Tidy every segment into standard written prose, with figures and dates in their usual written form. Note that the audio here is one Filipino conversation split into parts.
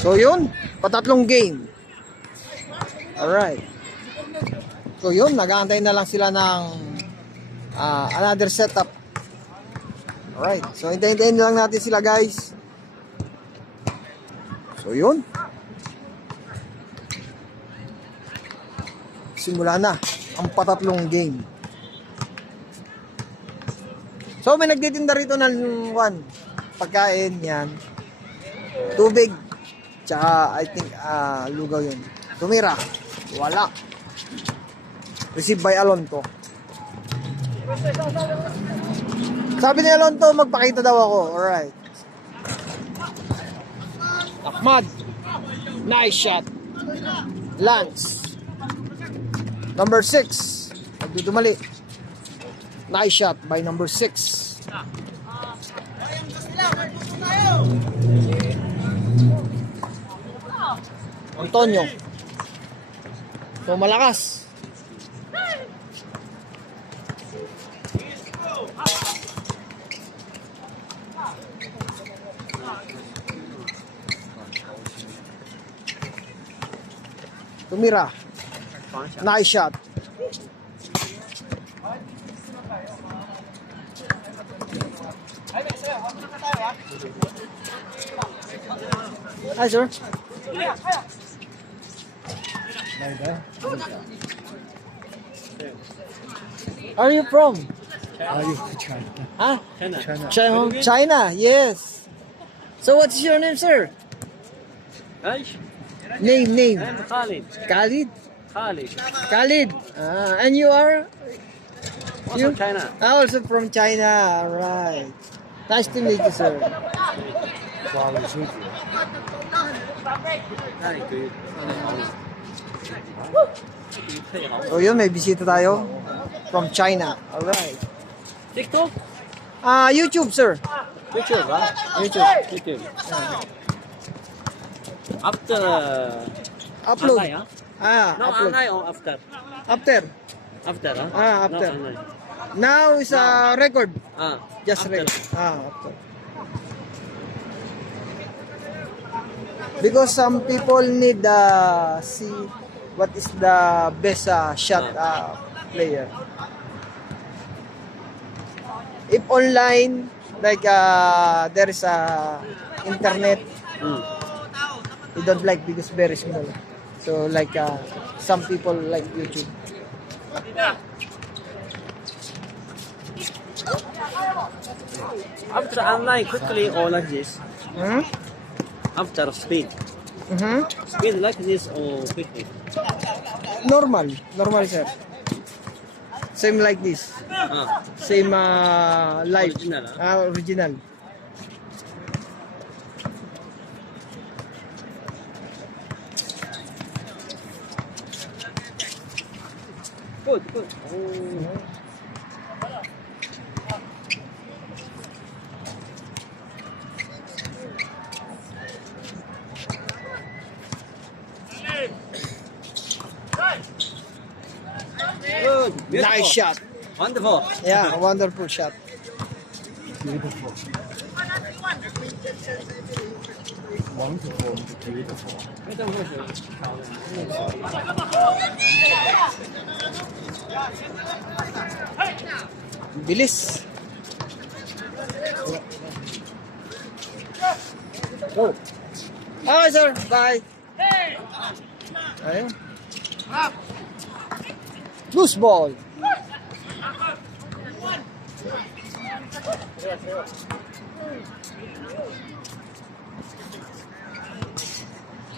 So yun, patatlong game. Alright. So yun, nag-aantay na lang sila ng another setup. Alright, so hintayin lang natin sila guys. So yun. Simula na ang patatlong game. So may nagtitinda rito ng pagkain yan. Tubig. Tsaka I think lugaw yun. Tumira. Wala. Received by Alonto. Sabi ni Alonto, magpakita daw ako. Alright. Ahmad. Nice shot. Lance. Number 6. Nagdudumali. Nice shot by number 6. Antonio. So malakas. Tumira. Nice shot. Hi, sir. Are you from? China. Huh? China. China, yes. So what's your name, sir? ايش؟ Name. انا خالد Khalid? خالد Khalid. And you are? وصل China. Also from China. Right. Nice to meet you, sir. So yun, may bisita tayo from China. Alright. TikTok? YouTube, sir. YouTube, ها؟ YouTube. YouTube. After Upload. online, ها? No, Upload. online or after? After. After, ها? After. No, online. Now is a record. Just after. record. After. Because some people need see what is the best shot player. If online, like there is internet, we don't like because very small. So like some people like YouTube. After online, quickly or like this? Hmm? After speed. Speed like this or quickly? Normal, sir. Same like this. Same live. Original, Original. Good. Good. Beautiful. Nice shot. Wonderful. Yeah, wonderful shot. Beautiful. Wonderful. Beautiful. Bilis. Oh. Okay, sir. Bye. Ayun. Loose ball.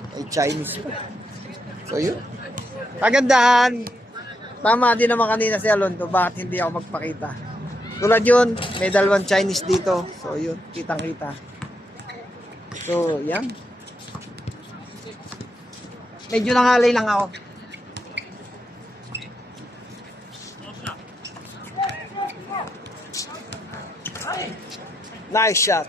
Ay, Chinese pa. So, yun. Kagandahan. Tama din naman kanina si Alonto. Bakit hindi ako magpakita? Tulad yun, may dalawang Chinese dito. So, yun. Kitang-kita. So, yan. Medyo nangalay lang ako. Nice shot.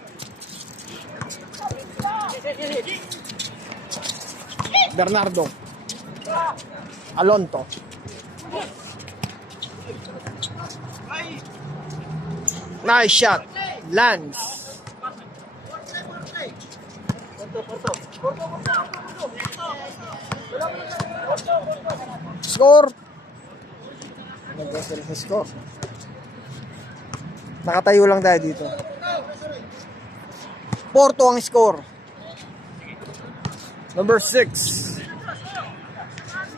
Bernardo. Alonto. Nice shot. Lance. Score. Nag-score sa score. Nakatayo lang tayo dito. 4-2 ang score. Number 6.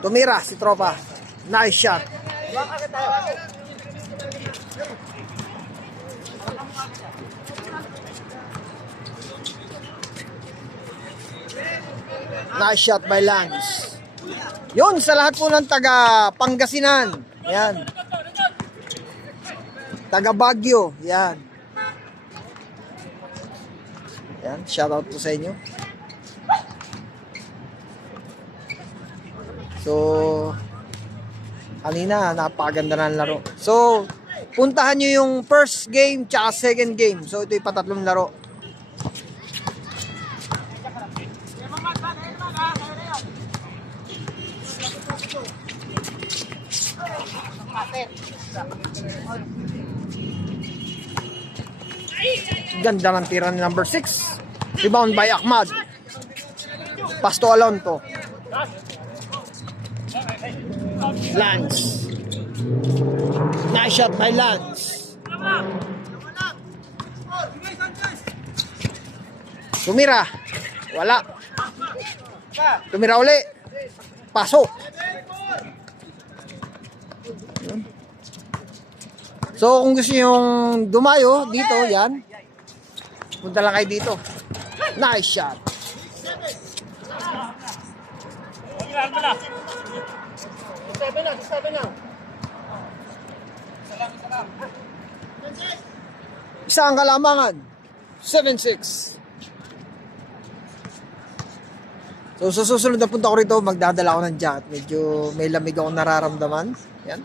Tumira si Tropa. Nice shot. Nice shot by Lance. Yun, sa lahat po ng taga Pangasinan. Yan. Taga Baguio. Yan. Yan, shout out po sa inyo. So, kanina, napakaganda na ng laro. So, puntahan nyo yung first game tsaka second game. So, ito yung patatlong laro. Ganda ng tira ni number 6. Rebound by Ahmad. Pasto Alonto. Lance. Nice shot by Lance. Tumira. Wala. Tumira uli. Pasok. So, kung gusto yung dumayo dito, yan. Punta lang kayo dito. Nice shot. Isa ang kalamangan. 7-6. So, sa susunod na punta ko rito, magdadala ako ng jacket. Medyo may lamig akong nararamdaman. Yan.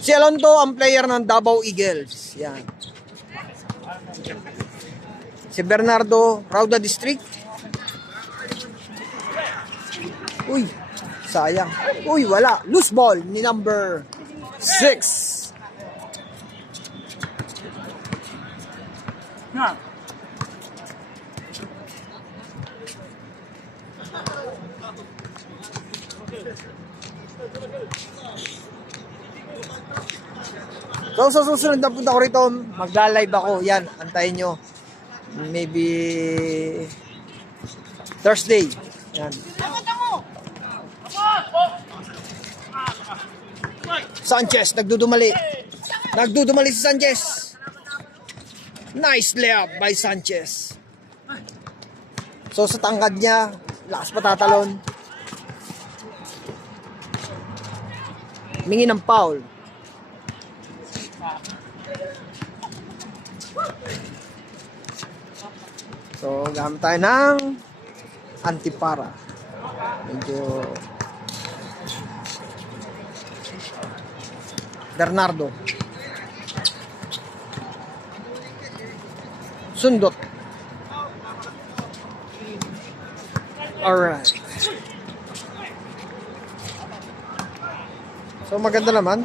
Si Alonto ang player ng Davao Eagles. Yan. Si Bernardo, Rauda District. Uy, sayang. Uy, wala. Loose ball ni number 6. So, sa susunod na punta ko rito, magla-live ako. Yan, antayin nyo. Maybe Thursday. Yan. Sanchez, nagdudumali. Nagdudumali si Sanchez. Nice layup by Sanchez. So, sa tangkad niya, lakas patatalon. Mingi ng foul. So, gamit tayo ng antipara. Medyo Bernardo. Sundot. Alright. So, maganda naman.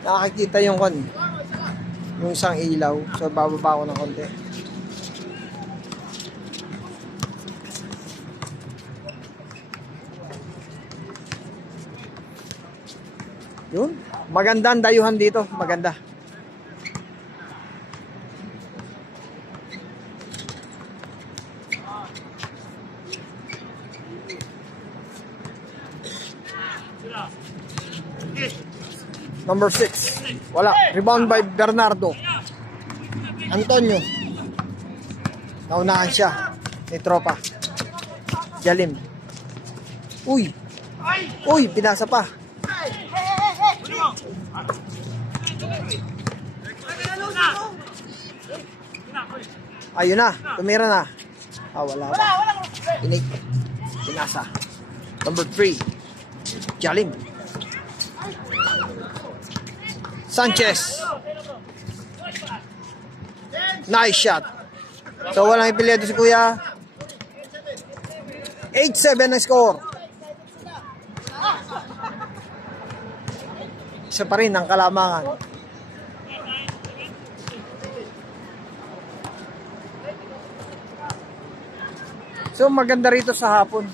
Nakakita yung yung isang ilaw. So, bababa ko ng konti. Yun. Maganda ang dayuhan dito. Maganda. Number 6. Wala. Rebound by Bernardo. Antonio. Naunahan siya. Ni Tropa. Jalim. Uy. Uy, pinasa pa. Ayun na. Tumira na. Ah, wala pa. Pinasa. Number 3. Jalim. Sanchez. Nice shot. So, walang ipilyedo si Kuya. 8-7 ang score. Isa pa rin ang kalamangan. So, maganda rito sa hapon.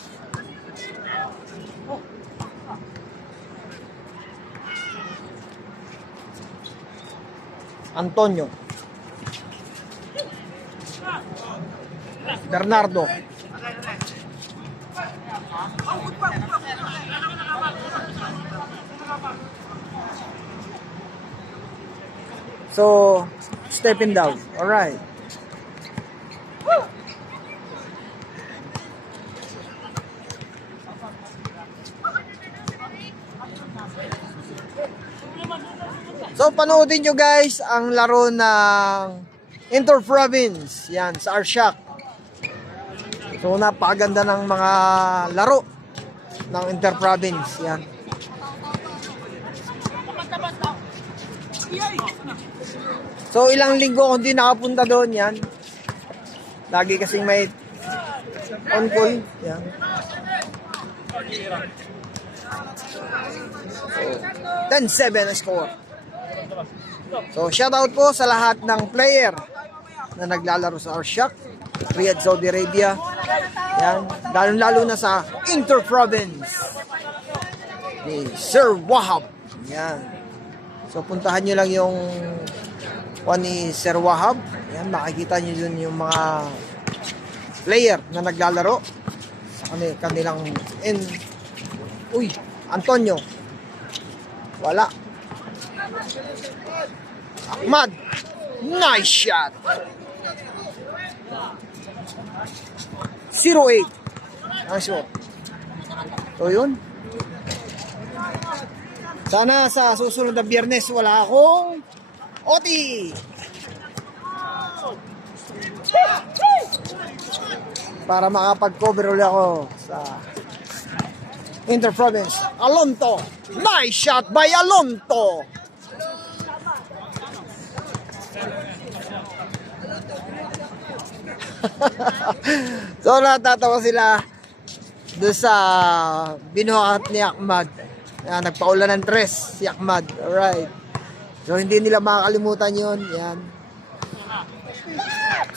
Antonio. Bernardo. So, stepping down. All right. So, panoodin nyo guys ang laro ng Inter-Province. Yan, sa Arshak. So, napakaganda ng mga laro ng Inter-Province. Yan. So, ilang linggo kung di nakapunta doon. Yan. Lagi kasing may on call. Yan. So, 10-7 ang score. So, shoutout po sa lahat ng player na naglalaro sa Arshak, Riyadh, Saudi Arabia. Yan. Lalo na sa Inter-Province ni Sir Wahab. Yan. So, puntahan nyo lang yung ni Sir Wahab. Yan, makikita nyo dun yung mga player na naglalaro sa kanilang Uy, Antonio. Wala. Ahmad. Nice shot. 0-8. Nice shot. So, yun. Sana sa susunod na Biyernes wala akong OT. Para makapag-cover ulit ako sa Inter-Province. Alonto. Nice shot by Alonto. So, natatawa sila doon sa binuhat ni Ahmad. Yan, nagpaulan ng tres si Ahmad. Alright. So, hindi nila makakalimutan yun. Yan.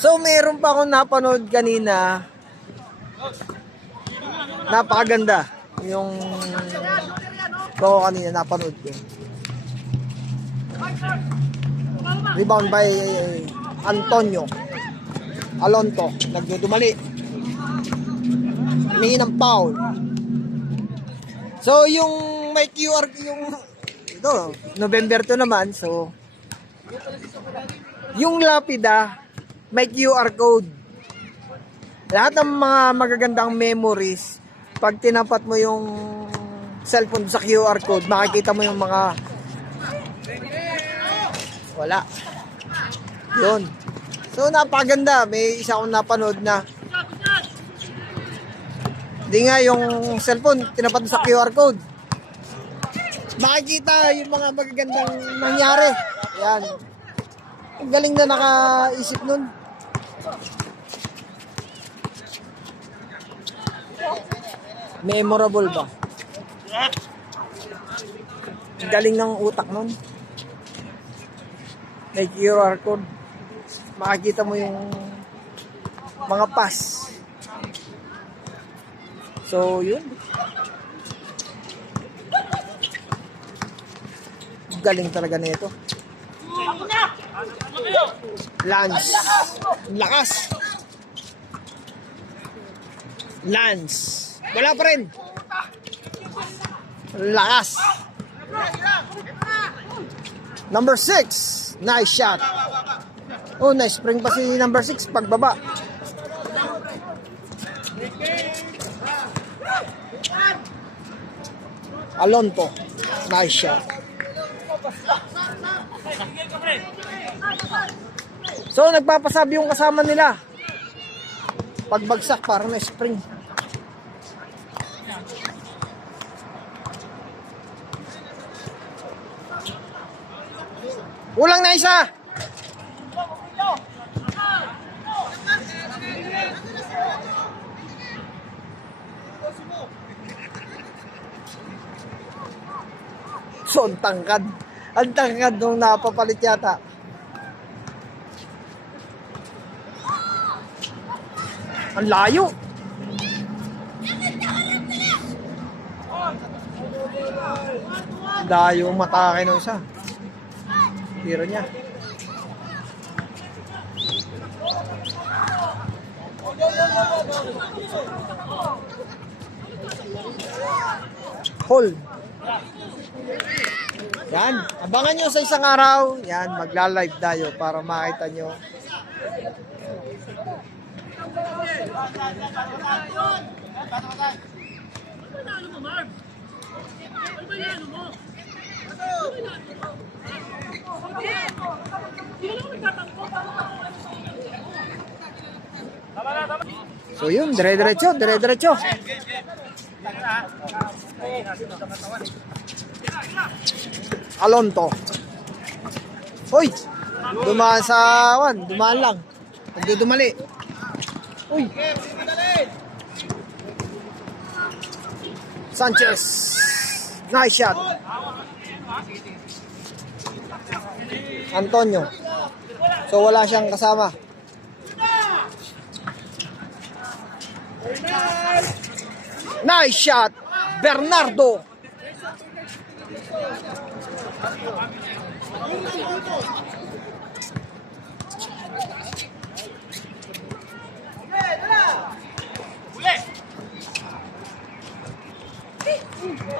So, mayroon pa akong napanood kanina. Napakaganda. Yung kanina napanood ko. Rebound by Antonio. Alonto, nagdudumali. Humingi ng foul. So, yung may QR, yung ito, November 2 naman. So, yung lapida, may QR code. Lahat ng mga magagandang memories, pag tinapat mo yung cellphone sa QR code, makikita mo yung mga wala. Yun. So, napaganda. May isa akong napanood na hindi nga yung cellphone, tinapat sa QR code. Makikita yung mga magagandang nangyari. Yan. Ang galing na nakaisip nun. Memorable ba? Ang galing ng utak nun. May QR code. Makikita mo yung mga pass. So, yun. Galing talaga nito. Lance. Lakas. Lance. Wala pa rin. Lakas. Number 6. Nice shot. Oh, nice spring pa si number 6 pagbaba. Alonto. Nice shot. So, nagpapasabi yung kasama nila. Pagbagsak, parang na spring. Kulang na isa. So, ang tangkad. Ang tangkad nung napapalit yata. Ang layo. Layo ang matake ng isa. Tiro niya. Hold. Yan. Abangan nyo sa isang araw. Yan. Magla-live tayo para makita nyo. So yun, dire-diretso, dire-diretso. Alonto. Hoy! Dumaan sa dumaan lang. Nagdudumali. Uy! Sanchez. Nice shot. Antonio. So wala siyang kasama. Nice shot. Bernardo.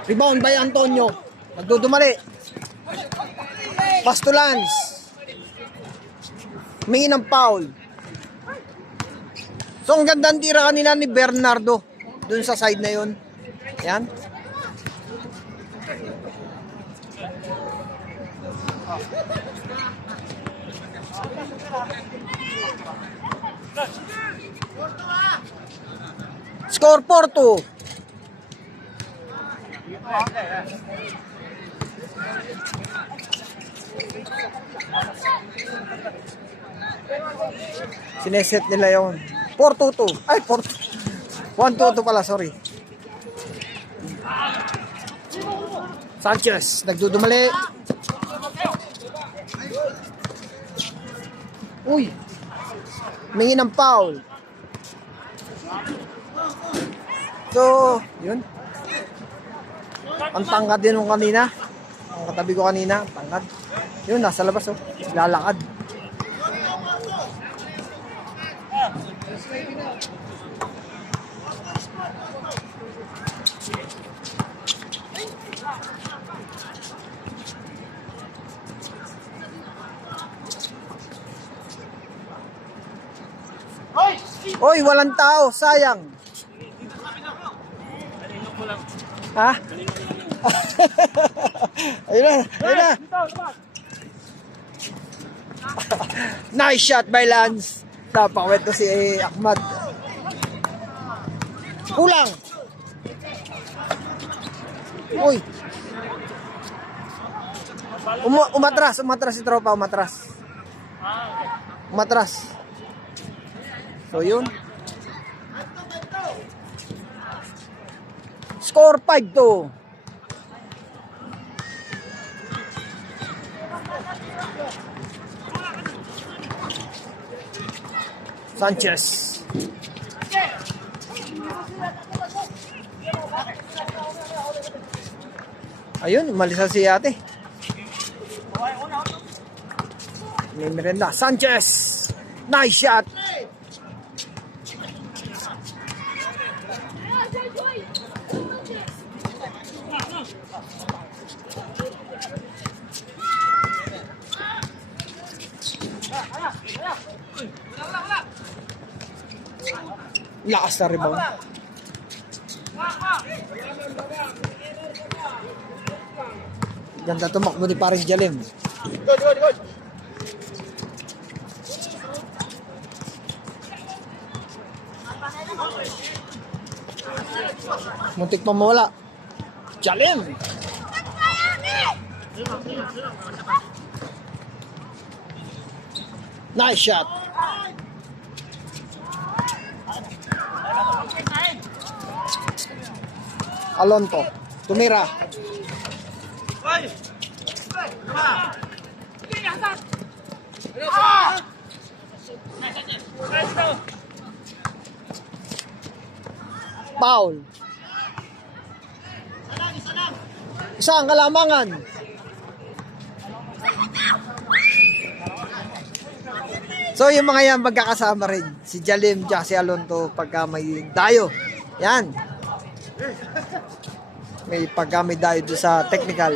Rebound by Antonio. Nagdudumali. Pastulans. May ng foul. So ang gandang tira kanina ni Bernardo dun sa side na yun. Yan. Score 4-2. Sineset nila yung 4-2-2. Ay, 1-2-2 pala, sorry. Sanchez, nagdudumali. Uy, mingi ng foul. So, yun. Ang tangkad din nung kanina. Ang katabi ko kanina, ang tangkad. Yun, nasa labas, oh. Lalakad. Oy, walang tao, sayang. Ha? Ayun na, ayun na. Nice shot by Lance. Napakawet ko si Ahmad. Kulang. Uy. Umatras si tropa, umatras. So yun. Score 5-2. Sanchez. Ayun, umalis na si ate. May merenda. Sanchez. Nice shot. Lakas na rebound. Ganda tumakbo ni Paris Jalim. Muntik pa mawala. Jalim. Nice shot. Alonto. Tumira. Foul. Isang kalamangan. So yung mga yan magkakasama rin. Si Jalim, tsaka si Alonto pagka may dayo. Yan. May pagka may dayo doon sa technical.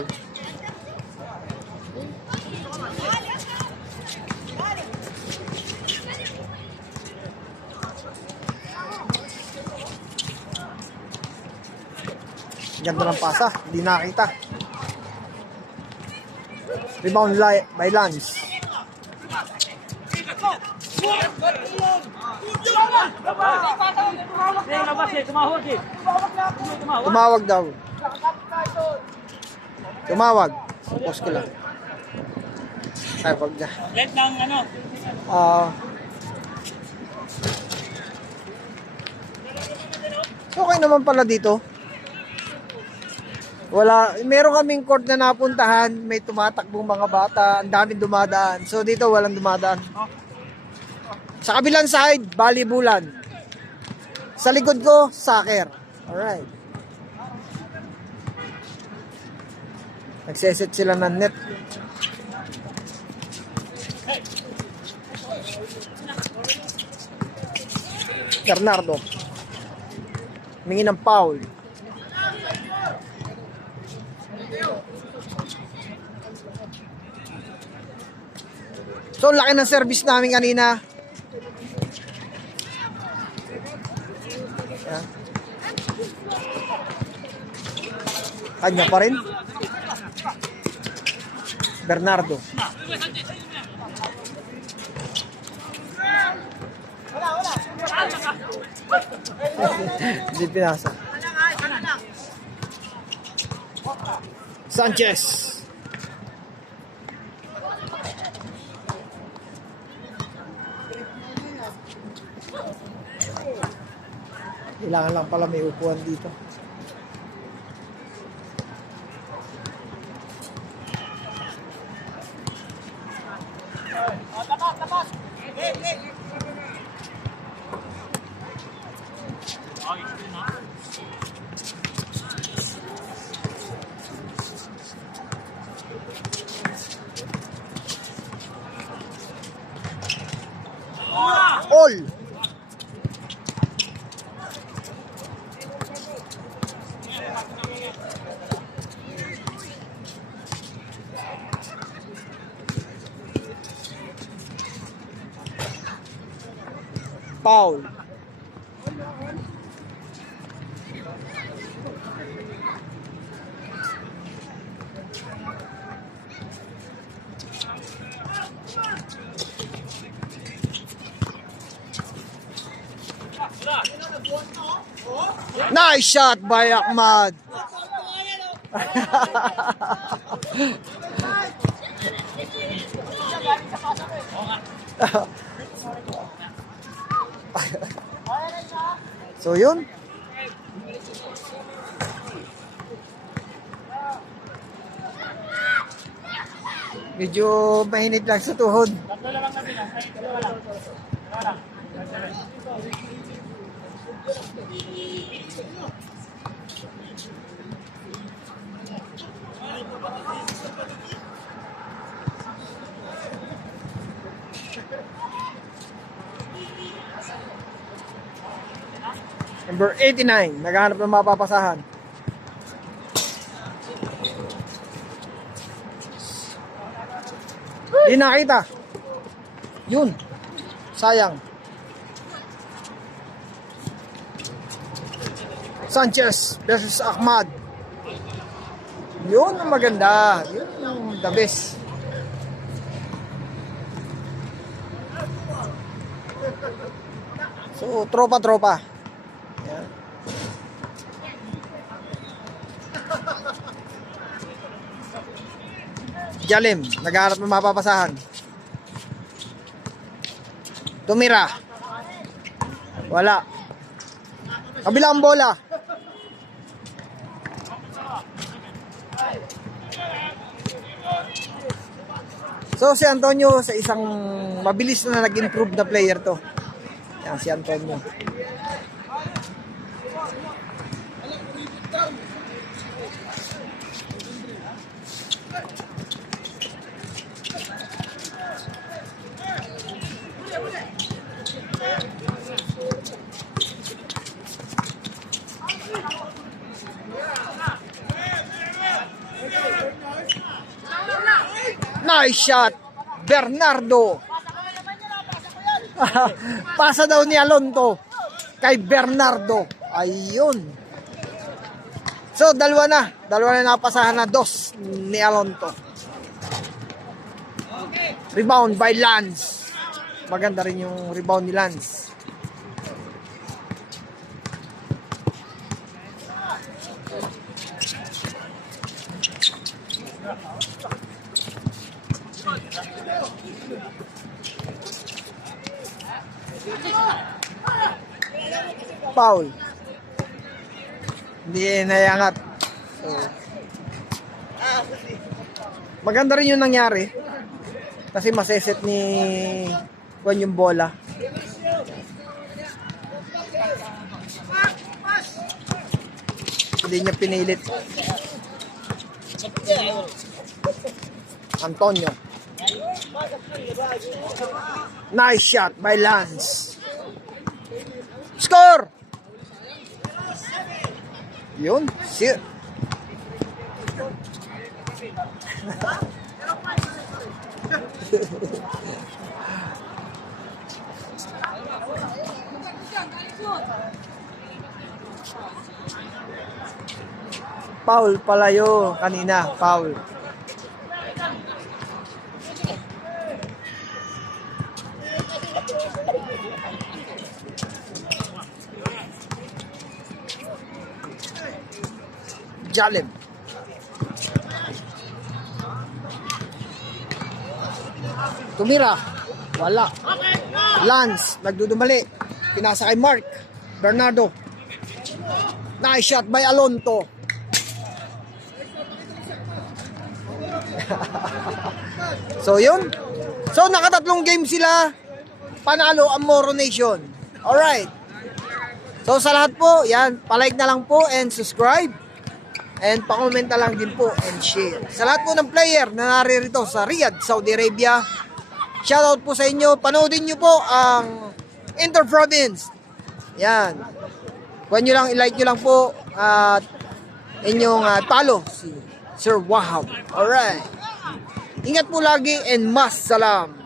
Ganda ng pasa, hindi nakita. Rebound by Lance. Tumawag daw. Tumawag. Post ko lang. Ay, wag na. Let ng ano. Okay naman pala dito. Wala, meron kaming court na napuntahan, may tumatakbong mga bata, ang daming dumadaan. So dito walang dumadaan. Sa kabilang side, volleyballan. Sa likod ko, soccer. Alright. Nagseset sila ng net. Bernardo. Humingi ng foul. So, laki ng service namin kanina. Yan. Kanya pa rin. Bernardo. Hindi pinasa. Sanchez. Kailangan lang pala may upuan dito. All. Foul. Nice shot by Ahmad. So yun. Medyo mainit lang sa tuhod. Number 89, naghahanap ng mapapasahan. Di nakita. Yun. Sayang. Sanchez versus Ahmad. Yun ang maganda. Yun ang the best. So, tropa-tropa. Yan. Jalim, naghahanap ng mapapasahan. Tumira. Wala. Kabilang bola. So si Antonio sa isang mabilis na nag-improve na player to. Yan si Antonio. Nice shot, Bernardo. Pasa daw ni Alonto kay Bernardo. Ayun. So, dalawa na napasahan na, 2 ni Alonto. Rebound by Lance. Maganda rin yung rebound ni Lance. Foul. Hindi nayangat. So, maganda rin yung nangyari. Kasi maseset ni Juan yung bola. Hindi niya pinilit. Antonio. Nice shot by Lance. Score! Yun, shit. Foul pala yun kanina, foul. Jalem. Tumira. Wala. Lance, nagdudumali. Pinasa kay Mark. Bernardo. Nice shot by Alonto. So yun. So nakatatlong game sila. Panalo ang Moro Nation. Alright. So sa lahat po, yan, palike na lang po and subscribe. And pa-comment na lang din po and share. Sa lahat po ng player na naririto sa Riyadh, Saudi Arabia, shoutout po sa inyo. Panoodin nyo po ang Inter-Province. Yan. Huwag nyo lang, i-like nyo lang po at inyong follow si Sir Wahab. Alright. Ingat po lagi and mas salam.